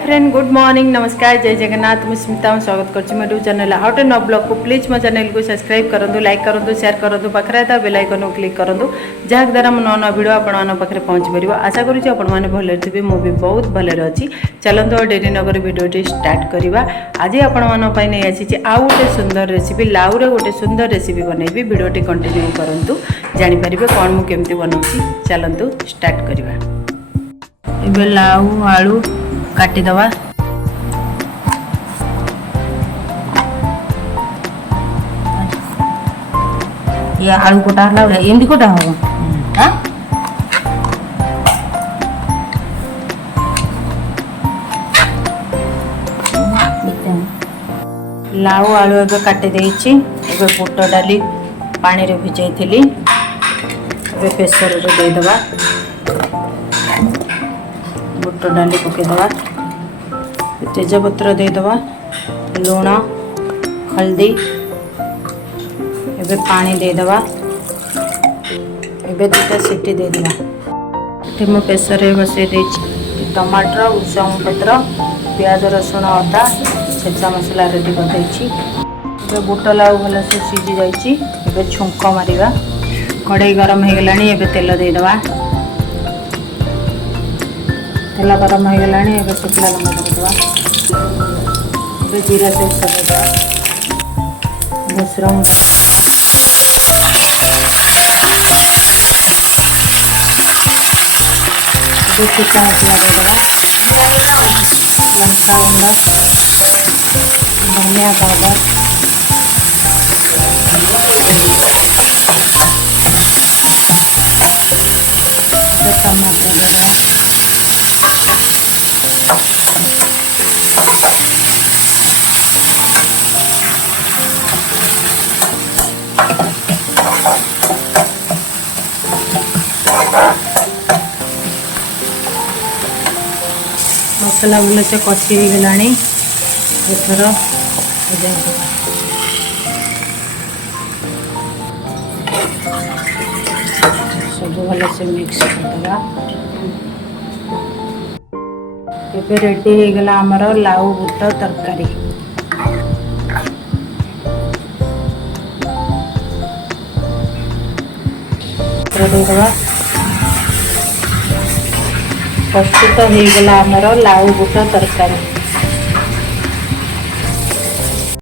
Friend good morning नमस्कार जय जगन्नाथ मुझे स्मिता स्वागत कर YouTube channel how to know blog को प्लीज मो चैनल को सब्सक्राइब करूँ लाइक करूँ शेयर करूँ पाखे था बेल आइकन को क्लिक करूँ जहाँ द्वारा मो नवा वीडियो आपण पाखे पहुँच पार आशा करुँच आपने भले थे मुझे बहुत भले अच्छी चलते और डेरी नगर वीडियो स्टार्ट करवा आज आपण नहीं आसी आउ गोटे सुंदर रेसिपी लाउर गोटे सुंदर रेसिपी बनैबी वीडियो कंटिन्यू करूँ जापर कौन मुझे बनाऊँ चलतु स्टार्ट करवा लाउ आलू काटिदवा ये आलू कोटा एमती कोटा हम लाउ आलू एवं काटी बुट डाली पानी रे भिजई थी प्रेसर रे देदवा बुट डाली पकईदवा तेजपत्र देदवा लुण हल्दी एबे पानी देदवा एबे दुटा सीटी देदवा ये मो प्रेसर रे बसई देछि टमाटर भृषंग पत्र प्याज रसुण अदा छेचा मसला रेडी कर देछि एबे बुट लाउ भल से सीझी जाइछि एबे छुंक मारिबा कढ़ाई गरम हो गलानी एबे तेल देदवा तेल गरम हो गलानी एबे शुखला लंका देदवा एबे जीरा सरिष देदवा भृषंग छुटा मसला देदवा लंका गुंड धनिया पाउडर टमाटर देदवा मसला भल से कषि हो गलानी एथर सब भल से मिक्स करदेगा ये रेडी हो गला आमर लाउ बुट तरकारी देदवा प्रस्तुत हो गला आमर लाउ बुट तरकारी।